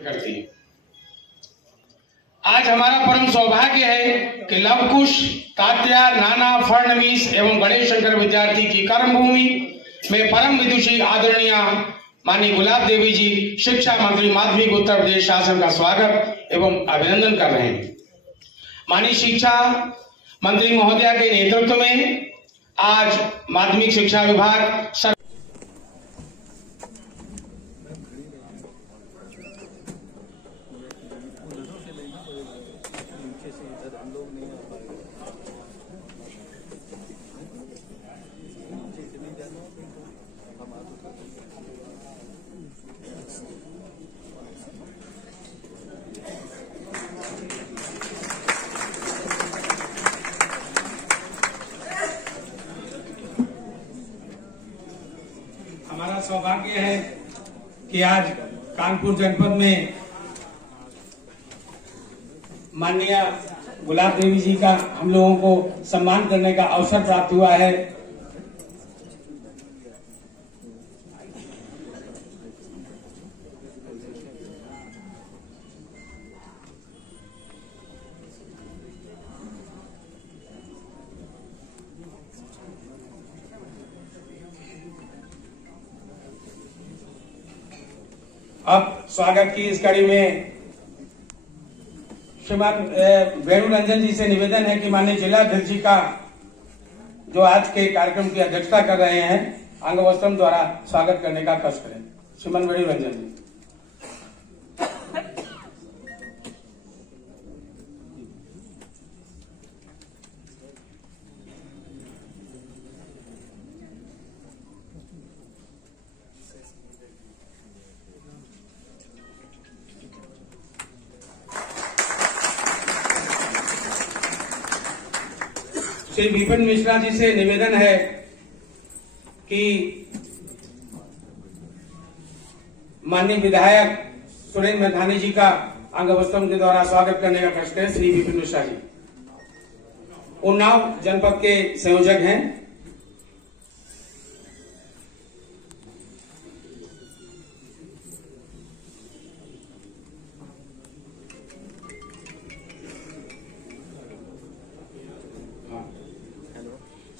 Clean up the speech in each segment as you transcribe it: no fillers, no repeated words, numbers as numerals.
करती है। आज हमारा परम सौभाग्य है कि लवकुश, तात्या, नाना, फडणवीस एवं गणेश शंकर विद्यार्थी की कर्मभूमि में परम विदुषी आदरणीय माननीय गुलाब देवी जी शिक्षा मंत्री माध्यमिक उत्तर प्रदेश शासन का स्वागत एवं अभिनंदन कर रहे हैं। माननीय शिक्षा मंत्री महोदया के नेतृत्व में आज माध्यमिक शिक्षा विभाग हमारा सौभाग्य है कि आज कानपुर जनपद में माननीय गुलाब देवी जी का हम लोगों को सम्मान करने का अवसर प्राप्त हुआ है। अब स्वागत की इस कड़ी में श्रीमान वेणु रंजन जी से निवेदन है कि माननीय जिला अध्यक्ष जी का जो आज के कार्यक्रम की अध्यक्षता कर रहे हैं अंग वस्त्रम द्वारा स्वागत करने का कष्ट करें। श्रीमान वेणु रंजन जी। श्री विपिन मिश्रा जी से निवेदन है कि माननीय विधायक सुरेंद्र मैथानी जी का अंग वस्त्रम के द्वारा स्वागत करने का कष्ट है। श्री विपिन मिश्रा जी उन्नाव जनपद के संयोजक हैं।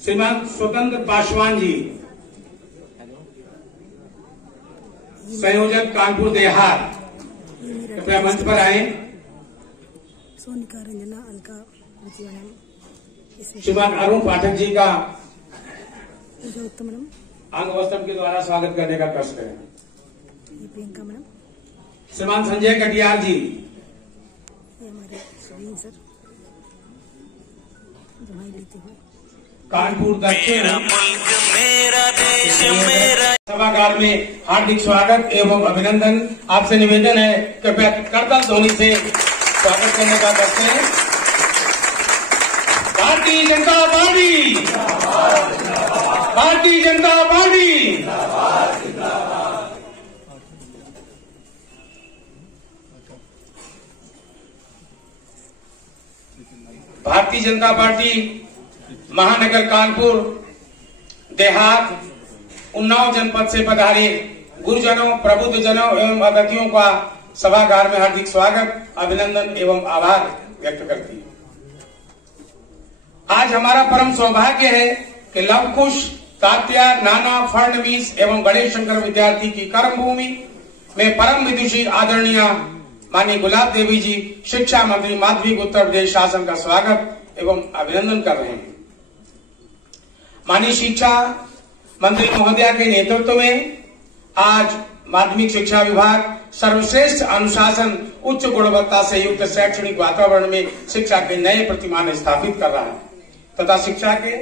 श्रीमान स्वतंत्र पासवान जी संयोजक कानपुर देहात, कृपया मंच पर आए। सोनिका रंजना अलका। श्रीमान अरुण पाठक जी का मैडम अंग वस्त्रम के द्वारा स्वागत करने का कष्ट है। प्रियंका मैडम। श्रीमान संजय कटियार जी हमारे सर दवाई लेते हुए कानपुर दक्षिण सभागार में हार्दिक स्वागत एवं अभिनंदन। आपसे निवेदन है कृपया करताल ध्वनि से स्वागत करने का करते हैं। Bharatiya Janata party, Bharatiya Janata party. Bharatiya Janata party महानगर कानपुर देहात उन्नाव जनपद से पधारे गुरुजनों, प्रबुद्धजनों एवं अतिथियों का सभागार में हार्दिक स्वागत, अभिनंदन एवं आभार व्यक्त करती है। आज हमारा परम सौभाग्य है कि लवकुश, तात्या, नाना, फडणवीस एवं गणेश शंकर विद्यार्थी की कर्मभूमि में परम विदुषी आदरणीय माननीय गुलाब देवी जी शिक्षा मंत्री माध्यमिक उत्तर प्रदेश शासन का स्वागत एवं अभिनंदन कर रहे हैं। माननीय शिक्षा मंत्री महोदया के नेतृत्व में आज माध्यमिक शिक्षा विभाग सर्वश्रेष्ठ अनुशासन, उच्च गुणवत्ता से युक्त शैक्षणिक वातावरण में शिक्षा के नए प्रतिमान स्थापित कर रहा है तथा शिक्षा के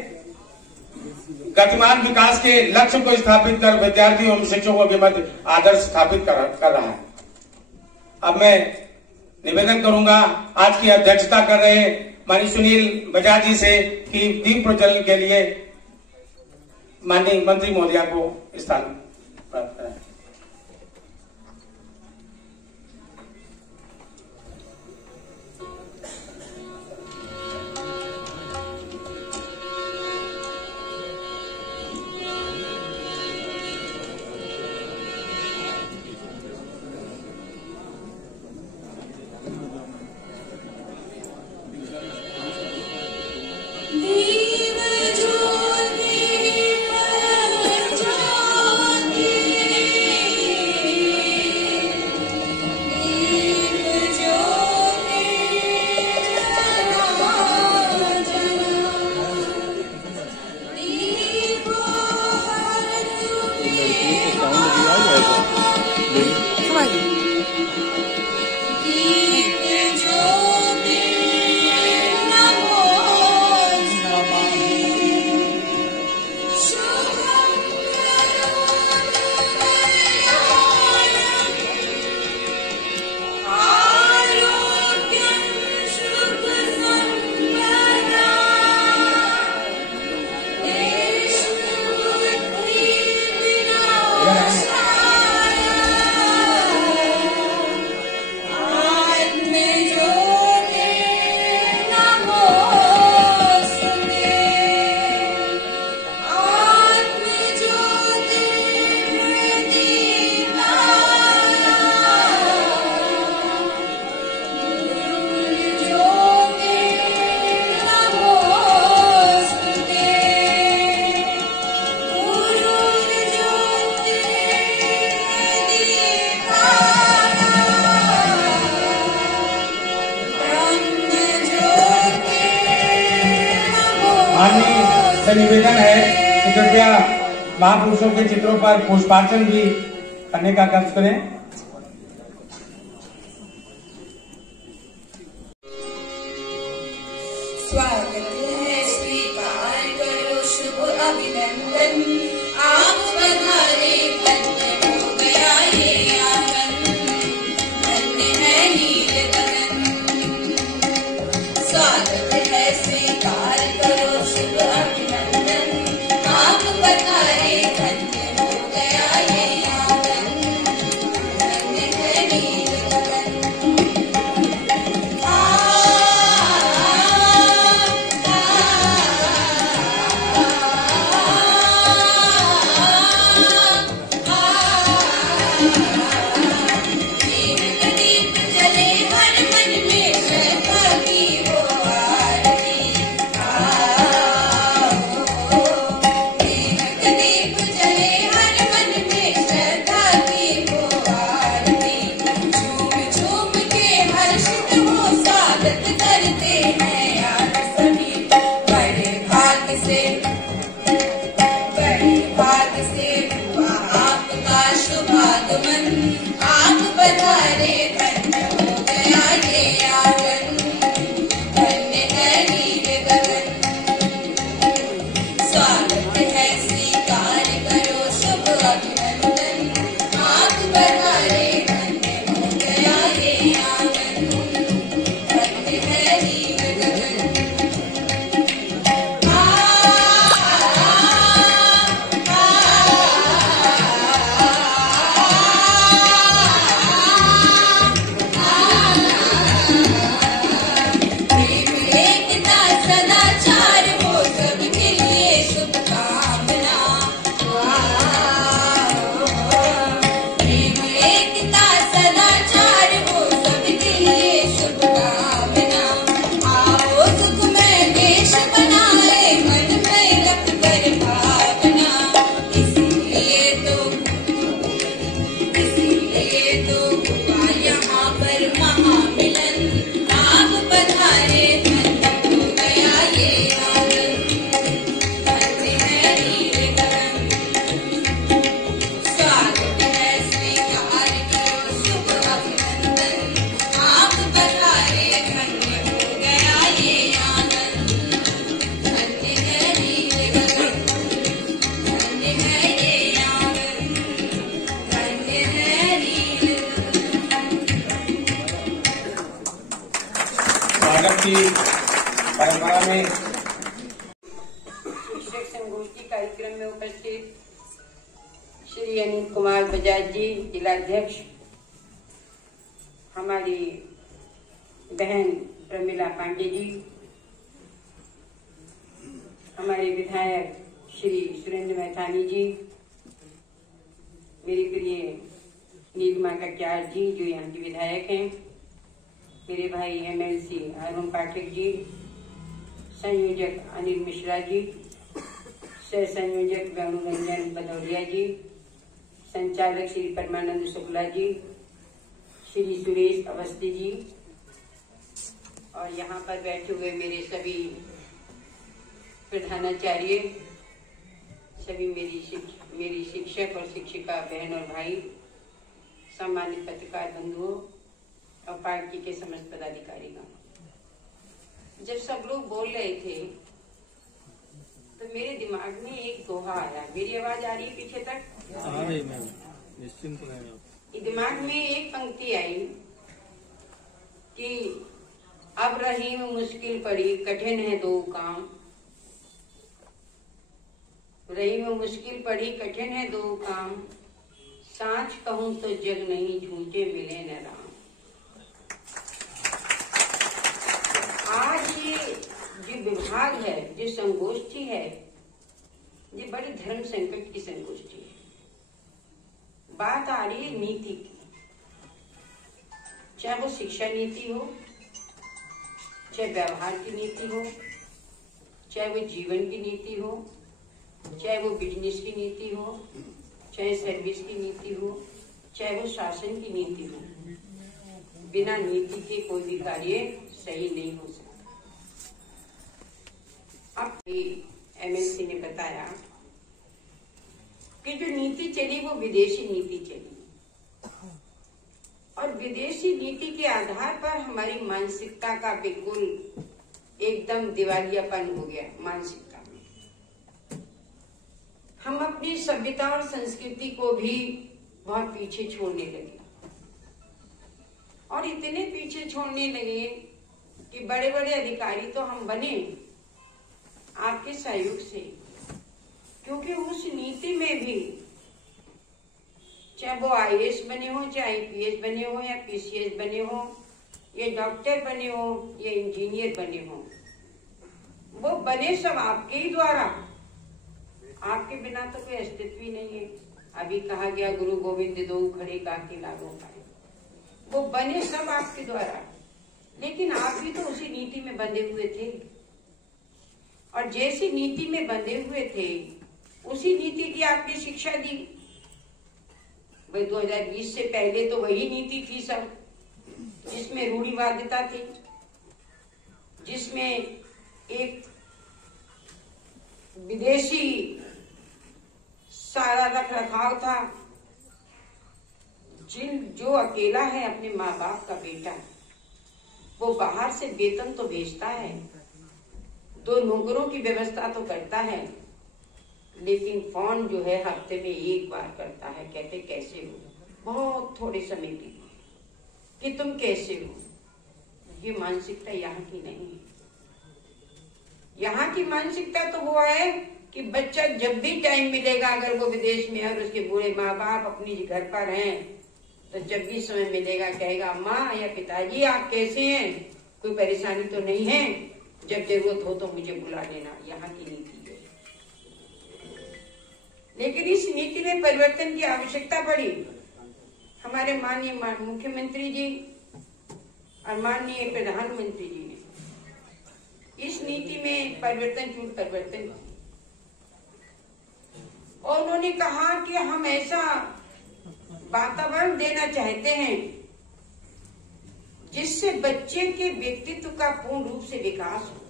गतिमान विकास के लक्ष्य को स्थापित कर विद्यार्थियों एवं शिक्षकों के मध्य आदर्श स्थापित कर रहा है। अब मैं निवेदन करूंगा आज की अध्यक्षता कर रहे माननीय सुनील बजाज जी से कि दीप प्रज्वलन के लिए माननीय मंत्री महोदया को स्थान प्राप्त कराएं। माननीय से निवेदन है कि कृपया महापुरुषों के चित्रों पर पुष्पार्चन भी करने का कष्ट करें। स्वागत है, स्वीकार करो शुभ अभिनंदन, आप पधारे धन्य हो गया ये आंगन, धन्य है नील गगन। स्वागत है, स्वीकार करो शुभ अभिनंदन, आप पधारे धन्य हो गया ये आंगन, धन्य है नील गगन। परंपरा में शिक्षक संगोष्ठी कार्यक्रम में उपस्थित श्री अनिल कुमार बजाज जी, जिलाध्यक्ष, हमारी बहन प्रमिला पांडे जी, हमारे विधायक श्री सुरेंद्र मैथानी जी, मेरे प्रिय नीलिमा कटियार जी जो यहाँ के विधायक हैं, मेरे भाई MLC अरुण पाठक जी, संयोजक अनिल मिश्रा जी, सह संयोजक वेणुरंजन भदौरिया जी, संचालक श्री परमानंद शुक्ला जी, श्री सुरेश अवस्थी जी, और यहाँ पर बैठे हुए मेरे सभी प्रधानाचार्य, सभी मेरी शिक्षक और शिक्षिका बहन और भाई, सम्मानित पत्रकार बंधुओं और पार्टी के समस्त पदाधिकारीगण। जब सब लोग बोल रहे थे तो मेरे दिमाग में एक दोहा आया। मेरी आवाज आ रही है पीछे तक? आ रही मैम, निश्चिंत रहें आप। दिमाग में एक पंक्ति आई कि अब रहीम मुश्किल पड़ी, कठिन है दो काम। रहीम मुश्किल पड़ी, कठिन है दो काम, सांच कहूं तो जग नहीं, झूठे मिले न राम। आज ये जो विभाग है, जो संगोष्ठी है, ये बड़े धर्म संकट की संगोष्ठी है। बात आ रही है नीति की, चाहे वो शिक्षा नीति हो, चाहे व्यवहार की नीति हो, चाहे वो जीवन की नीति हो, चाहे वो बिजनेस की नीति हो, चाहे सर्विस की नीति हो, चाहे वो शासन की नीति हो। बिना नीति के कोई भी कार्य सही नहीं हो सकता। अब एमएलसी ने बताया कि जो नीति चली वो विदेशी नीति चली, और विदेशी नीति के आधार पर हमारी मानसिकता का बिल्कुल एकदम दिवालियापन हो गया। मानसिकता में हम अपनी सभ्यता और संस्कृति को भी बहुत पीछे छोड़ने लगे, और इतने पीछे छोड़ने लगे कि बड़े बड़े अधिकारी तो हम बने आपके सहयोग से, क्योंकि उस नीति में भी चाहे वो आईएएस बने हो, चाहे आईपीएस बने हो, या पीसीएस बने हो, या डॉक्टर बने हो, या इंजीनियर बने हो, वो बने सब आपके ही द्वारा। आपके बिना तो कोई अस्तित्व ही नहीं है। अभी कहा गया गुरु गोविंद दो खड़े काके लागो पाए, वो बने सब आपके द्वारा, लेकिन आप भी तो उसी नीति में बंधे हुए थे, और जैसी नीति में बंधे हुए थे उसी नीति की आपने शिक्षा दी। भाई 2020 से पहले तो वही नीति थी सब, जिसमें रूढ़िवादिता थी, जिसमें एक विदेशी सारा रख रखाव था। जो अकेला है अपने माँ बाप का बेटा, वो बाहर से वेतन तो भेजता है, 2 नौकरों की व्यवस्था तो करता है, लेकिन फोन जो है हफ्ते में 1 बार करता है। कहते कैसे हो, बहुत थोड़े समय के लिए, कि तुम कैसे हो। ये मानसिकता यहाँ की नहीं है। यहाँ की मानसिकता तो वो है कि बच्चा जब भी टाइम मिलेगा, अगर वो विदेश में है और उसके बूढ़े माँ बाप अपनी घर पर हैं, तो जब भी समय मिलेगा कहेगा माँ या पिताजी आप कैसे हैं, कोई परेशानी तो नहीं है, जब जरूरत हो तो मुझे बुला लेना। यहाँ की नीति है। लेकिन इस नीति में परिवर्तन की आवश्यकता पड़ी। हमारे माननीय मुख्यमंत्री जी और माननीय प्रधानमंत्री जी ने इस नीति में परिवर्तन की, और उन्होंने कहा कि हम ऐसा वातावरण देना चाहते हैं जिससे बच्चे के व्यक्तित्व का पूर्ण रूप से विकास हो।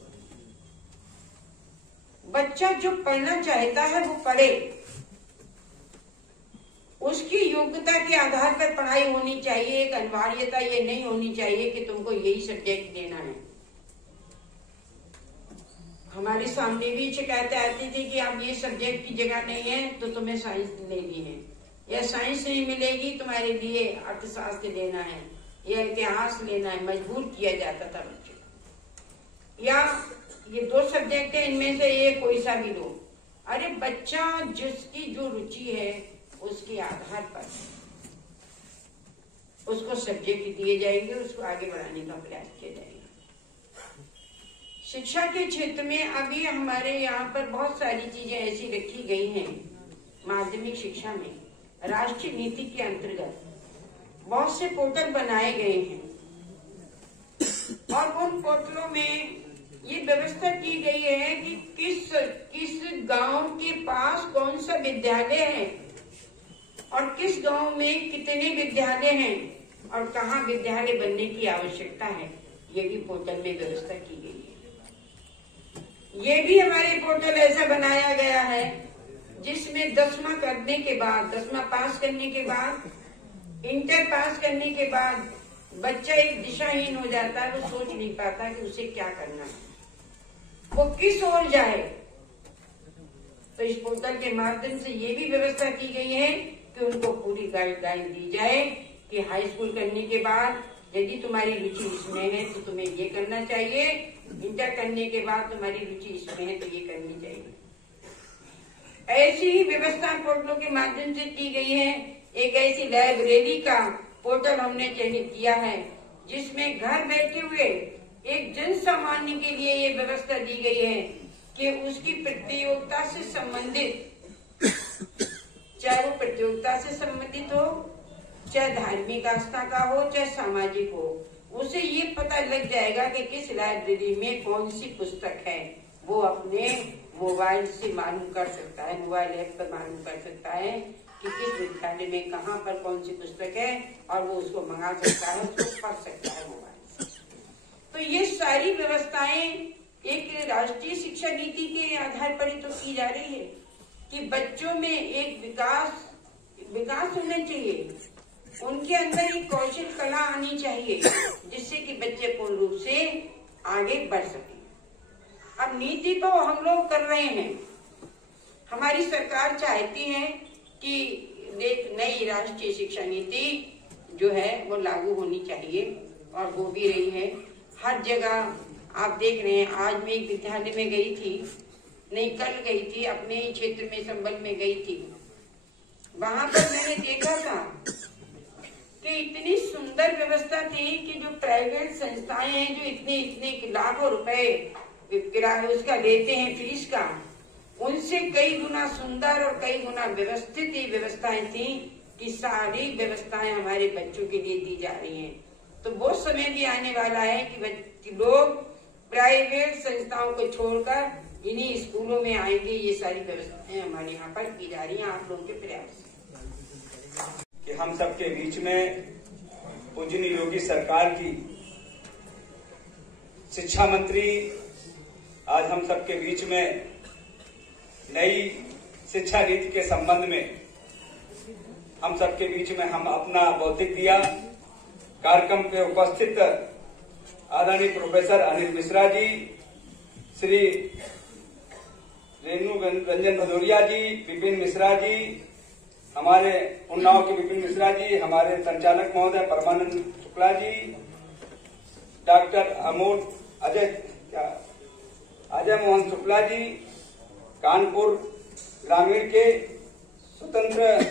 बच्चा जो पढ़ना चाहता है वो पढ़े, उसकी योग्यता के आधार पर पढ़ाई होनी चाहिए। एक अनिवार्यता ये नहीं होनी चाहिए कि तुमको यही सब्जेक्ट लेना है। हमारे सामने भी शिकायतें आती थी कि आप ये सब्जेक्ट की जगह नहीं है तो तुम्हें साइंस लेनी है, या साइंस नहीं मिलेगी तुम्हारे लिए अर्थशास्त्र लेना है या इतिहास लेना है। मजबूर किया जाता था बच्चों को, या ये 2 सब्जेक्ट है, इनमें से ये कोई सा भी लो। अरे बच्चा जिसकी जो रुचि है उसके आधार पर उसको सब्जेक्ट दिए जाएंगे, उसको आगे बढ़ाने का प्रयास किया जाएगा। शिक्षा के क्षेत्र में अभी हमारे यहाँ पर बहुत सारी चीजें ऐसी रखी गई हैं। माध्यमिक शिक्षा में राष्ट्रीय नीति के अंतर्गत बहुत से पोर्टल बनाए गए हैं, और उन पोर्टलों में ये व्यवस्था की गई है कि किस गांव के पास कौन सा विद्यालय है, और किस गांव में कितने विद्यालय हैं, और कहाँ विद्यालय बनने की आवश्यकता है। ये भी पोर्टल में व्यवस्था की गई है। ये भी हमारे पोर्टल ऐसा बनाया गया है जिसमें 10वां करने के बाद, 10वां पास करने के बाद, इंटर पास करने के बाद बच्चा एक दिशाहीन हो जाता है। वो सोच नहीं पाता कि उसे क्या करना है, वो किस ओर जाए। तो इस पोर्टल के माध्यम से ये भी व्यवस्था की गई है कि उनको पूरी गाइडलाइन दी जाए कि हाई स्कूल करने के बाद यदि तुम्हारी रुचि इसमें है तो तुम्हें ये करना चाहिए, इंटर करने के बाद तुम्हारी रुचि इसमें है तो ये करनी चाहिए। ऐसी ही व्यवस्था पोर्टलों के माध्यम से की गई है। एक ऐसी लाइब्रेरी का पोर्टल हमने चयनित किया है जिसमें घर बैठे हुए एक जन सामान्य के लिए ये व्यवस्था दी गई है कि उसकी प्रतियोगिता से संबंधित, चाहे वो प्रतियोगिता से संबंधित हो, चाहे धार्मिक आस्था का हो, चाहे सामाजिक हो, उसे ये पता लग जाएगा कि किस लाइब्रेरी में कौन सी पुस्तक है। वो अपने मोबाइल से मालूम कर सकता है, मोबाइल ऐप पर मालूम कर सकता है कि किस विद्यालय में कहाँ पर कौन सी पुस्तक है, और वो उसको मंगा सकता है, उसको पढ़ सकता है मोबाइल से। तो ये सारी व्यवस्थाएं एक राष्ट्रीय शिक्षा नीति के आधार पर ही तो की जा रही है कि बच्चों में एक विकास होना चाहिए, उनके अंदर एक कौशल कला आनी चाहिए जिससे कि बच्चे पूर्ण रूप से आगे बढ़ सके। अब नीति तो हम लोग कर रहे हैं, हमारी सरकार चाहती है कि एक नई राष्ट्रीय शिक्षा नीति जो है वो लागू होनी चाहिए और हो भी रही है। हर जगह आप देख रहे हैं। आज मैं एक विद्यालय में गई थी, नहीं कल गई थी, अपने ही क्षेत्र में संबल में गई थी। वहां पर मैंने देखा था कि इतनी सुंदर व्यवस्था थी कि जो प्राइवेट संस्थाएं हैं जो इतने लाखों रुपए किराया उसका लेते हैं फीस का, उनसे कई गुना सुंदर और कई गुना व्यवस्थित ये व्यवस्थाएं थी कि सारी व्यवस्थाएं हमारे बच्चों के लिए दी जा रही हैं। तो वो समय भी आने वाला है कि लोग प्राइवेट संस्थाओं को छोड़कर इन्हीं स्कूलों में आएंगे। ये सारी व्यवस्थाएं हमारे यहाँ पर की जा रही हैं आप लोगों के प्रयास कि हम सबके बीच में पूजनीय योगी सरकार की शिक्षा मंत्री आज हम सबके बीच में नई शिक्षा नीति के संबंध में हम सबके बीच में हम अपना बौद्धिक दिया। कार्यक्रम पे उपस्थित आदरणीय प्रोफेसर अनिल मिश्रा जी, श्री रेणु रंजन भदौरिया जी, विपिन मिश्रा जी, हमारे उन्नाव के विपिन मिश्रा जी, हमारे संचालक महोदय परमानंद शुक्ला जी, डॉक्टर अजय मोहन शुक्ला जी, कानपुर ग्रामीण के स्वतंत्र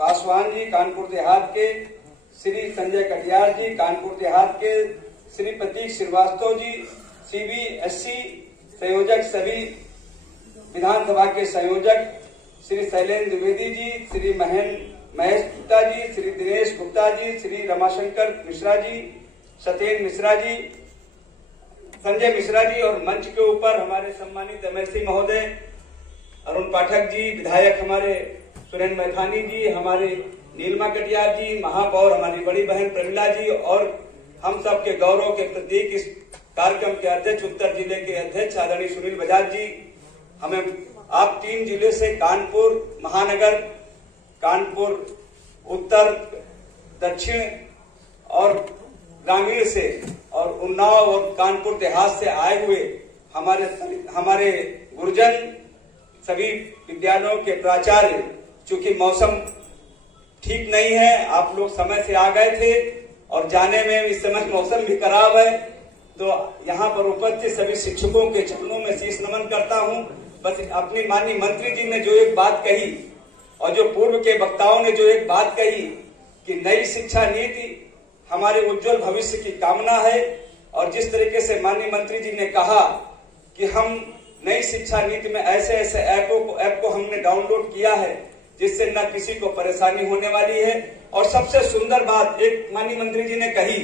पासवान जी, कानपुर देहात के श्री संजय कटियार जी, कानपुर देहात के श्री प्रतीक श्रीवास्तव जी, CBSE संयोजक, सभी विधानसभा के संयोजक श्री शैलेंद्र द्विवेदी जी, श्री महेश गुप्ता जी, श्री दिनेश गुप्ता जी, श्री रमाशंकर मिश्रा जी, सत्येंद्र मिश्रा जी, संजय मिश्रा जी और मंच के ऊपर हमारे सम्मानित MLC महोदय अरुण पाठक जी, विधायक हमारे सुरेंद्र मैथानी जी, हमारे नीलमा कटियार जी, महापौर हमारी बड़ी बहन प्रमिला जी और हम सब के गौरव के प्रतीक इस कार्यक्रम के अध्यक्ष उत्तर जिले के अध्यक्ष आदरणीय सुनील बजाज जी, हमें आप 3 जिले से कानपुर महानगर, कानपुर उत्तर, दक्षिण और ग्रामीण से और उन्नाव और कानपुर देहात से आए हुए हमारे गुरुजन, सभी विद्यालयों के प्राचार्य, चूंकि मौसम ठीक नहीं है, आप लोग समय से आ गए थे और जाने में इस समय मौसम भी खराब है, तो यहाँ पर उपस्थित सभी शिक्षकों के चरणों में शीश नमन करता हूँ। बस अपनी माननीय मंत्री जी ने जो एक बात कही और जो पूर्व के वक्ताओं ने जो एक बात कही कि नई शिक्षा नीति हमारे उज्जवल भविष्य की कामना है, और जिस तरीके से माननीय मंत्री जी ने कहा कि हम नई शिक्षा नीति में ऐसे ऐप को हमने डाउनलोड किया है जिससे न किसी को परेशानी होने वाली है। और सबसे सुंदर बात एक माननीय मंत्री जी ने कही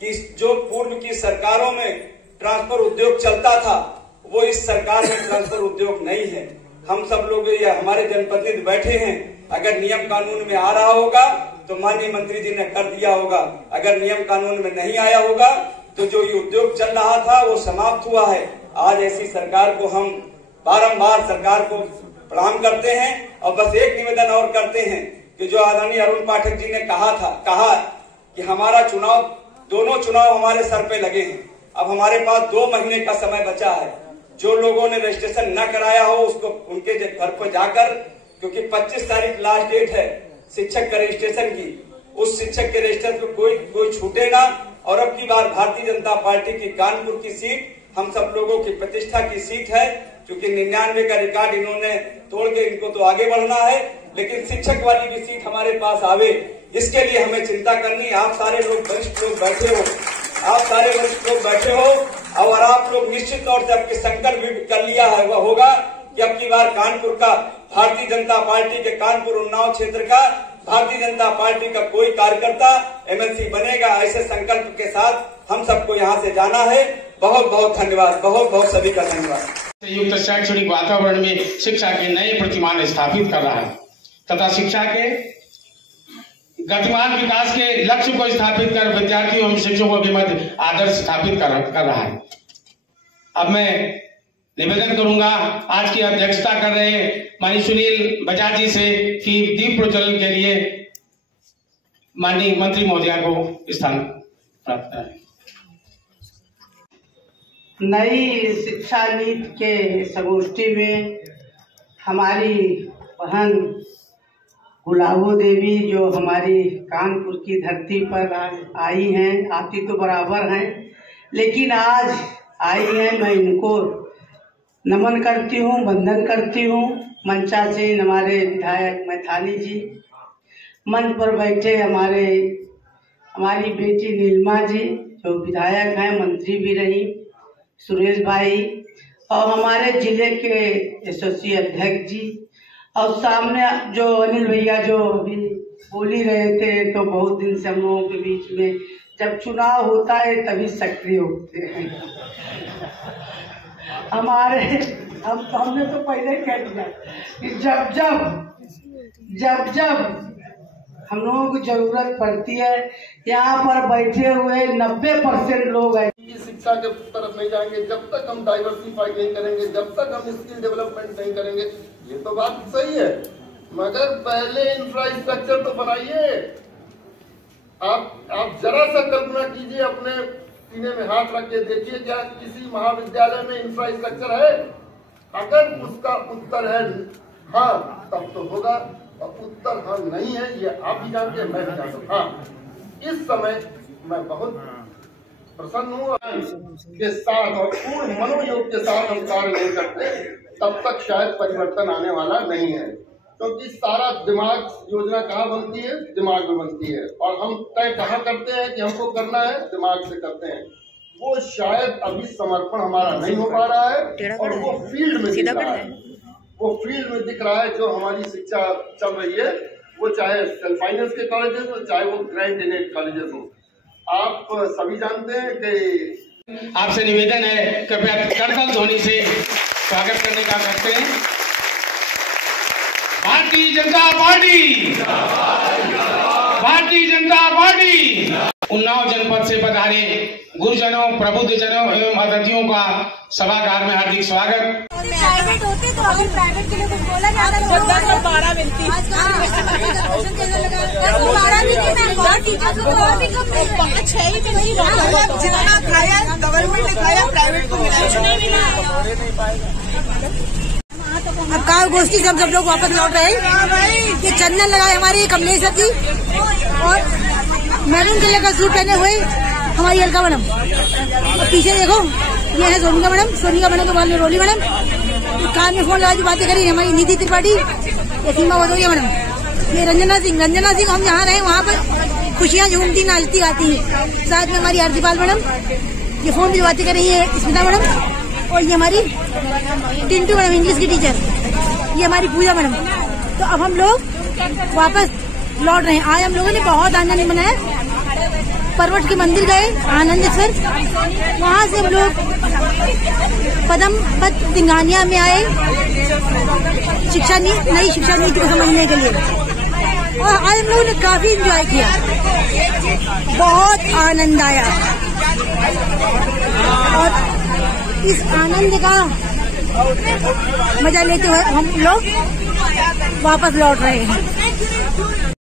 कि जो पूर्व की सरकारों में ट्रांसफर उद्योग चलता था वो इस सरकार में ट्रांसफर उद्योग नहीं है। हम सब लोग ये हमारे जनप्रतिनिधि बैठे हैं, अगर नियम कानून में आ रहा होगा तो माननीय मंत्री जी ने कर दिया होगा, अगर नियम कानून में नहीं आया होगा तो जो ये उद्योग चल रहा था वो समाप्त हुआ है। आज ऐसी सरकार को हम बारंबार सरकार को प्रणाम करते हैं और बस एक निवेदन और करते हैं कि जो आदरणीय अरुण पाठक जी ने कहा कि हमारा दोनों चुनाव हमारे सर पे लगे हैं, अब हमारे पास 2 महीने का समय बचा है। जो लोगों ने रजिस्ट्रेशन न कराया हो उसको उनके घर पर जाकर, क्योंकि 25 तारीख लास्ट डेट है शिक्षक का रजिस्ट्रेशन की, उस शिक्षक के रजिस्टर पे कोई छूटे ना। और अब की बार भारतीय जनता पार्टी की कानपुर की सीट हम सब लोगों की प्रतिष्ठा की सीट है, क्योंकि 99 का रिकॉर्ड इन्होंने तोड़ के इनको तो आगे बढ़ना है, लेकिन शिक्षक वाली भी सीट हमारे पास आवे इसके लिए हमें चिंता करनी। आप सारे लोग वरिष्ठ लोग बैठे हो, और आप लोग निश्चित तौर से आपके संकल्प भी कर लिया है, वह होगा कि अब की बार कानपुर का भारतीय जनता पार्टी के कानपुर उन्नाव क्षेत्र का भारतीय जनता पार्टी का कोई कार्यकर्ता MLC बनेगा। ऐसे संकल्प के साथ हम सबको यहाँ से जाना है। बहुत बहुत धन्यवाद, बहुत बहुत सभी का धन्यवाद। संयुक्त शैक्षणिक वातावरण में शिक्षा के नए प्रतिमान स्थापित कर रहा है तथा शिक्षा के गतिमान विकास के लक्ष्य को स्थापित कर विद्यार्थियों एवं शिक्षकों के मध्य आदर्श स्थापित कर रहा है। अब मैं निवेदन करूंगा आज की अध्यक्षता कर रहे माननीय सुनील बजाज जी से कि दीप प्रज्वलन के लिए माननीय मंत्री महोदया को स्थान प्राप्त है। नई शिक्षा नीति के संगोष्ठी में हमारी बहन गुलाबो देवी जो हमारी कानपुर की धरती पर आई हैं, आती तो बराबर हैं लेकिन आज आई हैं, मैं इनको नमन करती हूँ, वंदन करती हूँ। मंचासीन हमारे विधायक मैथाली जी, मंच पर बैठे हमारी बेटी नीलिमा जी जो विधायक हैं, मंत्री भी रही, सुरेश भाई, और हमारे जिले के एसोसिएट अध्यक्ष जी, और सामने जो अनिल भैया जो अभी बोल ही रहे थे, तो बहुत दिन से हम लोगों के बीच में जब चुनाव होता है तभी सक्रिय होते हैं। हमने तो पहले कह दिया कि जब हम लोगों को जरूरत पड़ती है, यहाँ पर बैठे हुए 90% लोग हैं शिक्षा के तरफ नहीं जाएंगे जब तक हम डाइवर्सिफाई नहीं करेंगे, जब तक हम स्किल डेवलपमेंट नहीं करेंगे। ये तो बात सही है, मगर पहले इंफ्रास्ट्रक्चर तो बनाइए। आप जरा सा कल्पना कीजिए, अपने सीने में हाथ रख के देखिए, क्या किसी महाविद्यालय में इंफ्रास्ट्रक्चर है? अगर उसका उत्तर है हाँ तब तो होगा, और उत्तर हाँ नहीं है, ये आप भी जानते हैं, मैं भी जानता हूँ। हाँ, इस समय मैं बहुत प्रसन्न हूँ के साथ और पूर्ण मनोयोग के साथ हम कार्य नहीं करते तब तक शायद परिवर्तन आने वाला नहीं है, क्योंकि सारा दिमाग योजना कहाँ बनती है? दिमाग में बनती है, और हम तय कहाँ करते हैं कि हमको करना है? दिमाग से करते हैं। वो शायद अभी समर्पण हमारा नहीं हो पा रहा है, और वो फील्ड में दिख रहा है, वो फील्ड में दिख रहा है जो हमारी शिक्षा चल रही है, वो चाहे सेल्फ फाइनेंस के कॉलेजेस हो, चाहे वो ग्रांट एडेड कॉलेजेस हो। आप सभी जानते हैं कि आपसे निवेदन है कृपया करतल ध्वनि से स्वागत करने का करते हैं। Bharatiya Janata party, Bharatiya Janata party. उन्नाव जनपद से पधारे गुरुजनों, प्रबुद्धजनों एवं अतिथियों का सभागार में हार्दिक स्वागत। प्राइवेट होते तो अगर प्राइवेट के लिए कुछ बोला जाता तो 10 और 12 मिलती। जितना खाया गवर्नमेंट ने खाया प्राइवेट को मिला। अब कार गोष्ठी से हम सब लोग वापस लौट रहे हैं। ये चंदन लगाए हमारे कमलेश जी, और मैरून कलर का सूट पहने हुए हमारी अलका मैडम, और पीछे देखो ये है सोनिका मैडम के बाल में रोली मैडम, कान में फोन लगा के बातें करी हमारी नीति त्रिपाठी, ये सीमा भदौरिया मैडम, ये रंजना सिंह हम जहाँ रहे वहाँ पर खुशियाँ झूमती नाचती गाती है। साथ में हमारी आरतीपाल मैडम, ये फोन भी बातें कर रही है स्मिता मैडम, और ये हमारी टिंटू मैडम इंग्लिश की टीचर, ये हमारी पूजा मैडम। तो अब हम लोग वापस लौट रहे हैं। आज हम लोगों ने बहुत आनंद मनाया, परवट के मंदिर गए आनंदेश्वर, वहाँ से हम लोग पदम पद सिंघानिया में आए नई शिक्षा नीति को समझने के लिए, और आज हम लोगों ने काफी एंजॉय किया, बहुत आनंद आया, और इस आनंद का मजा लेते हुए हम लोग वापस लौट रहे हैं।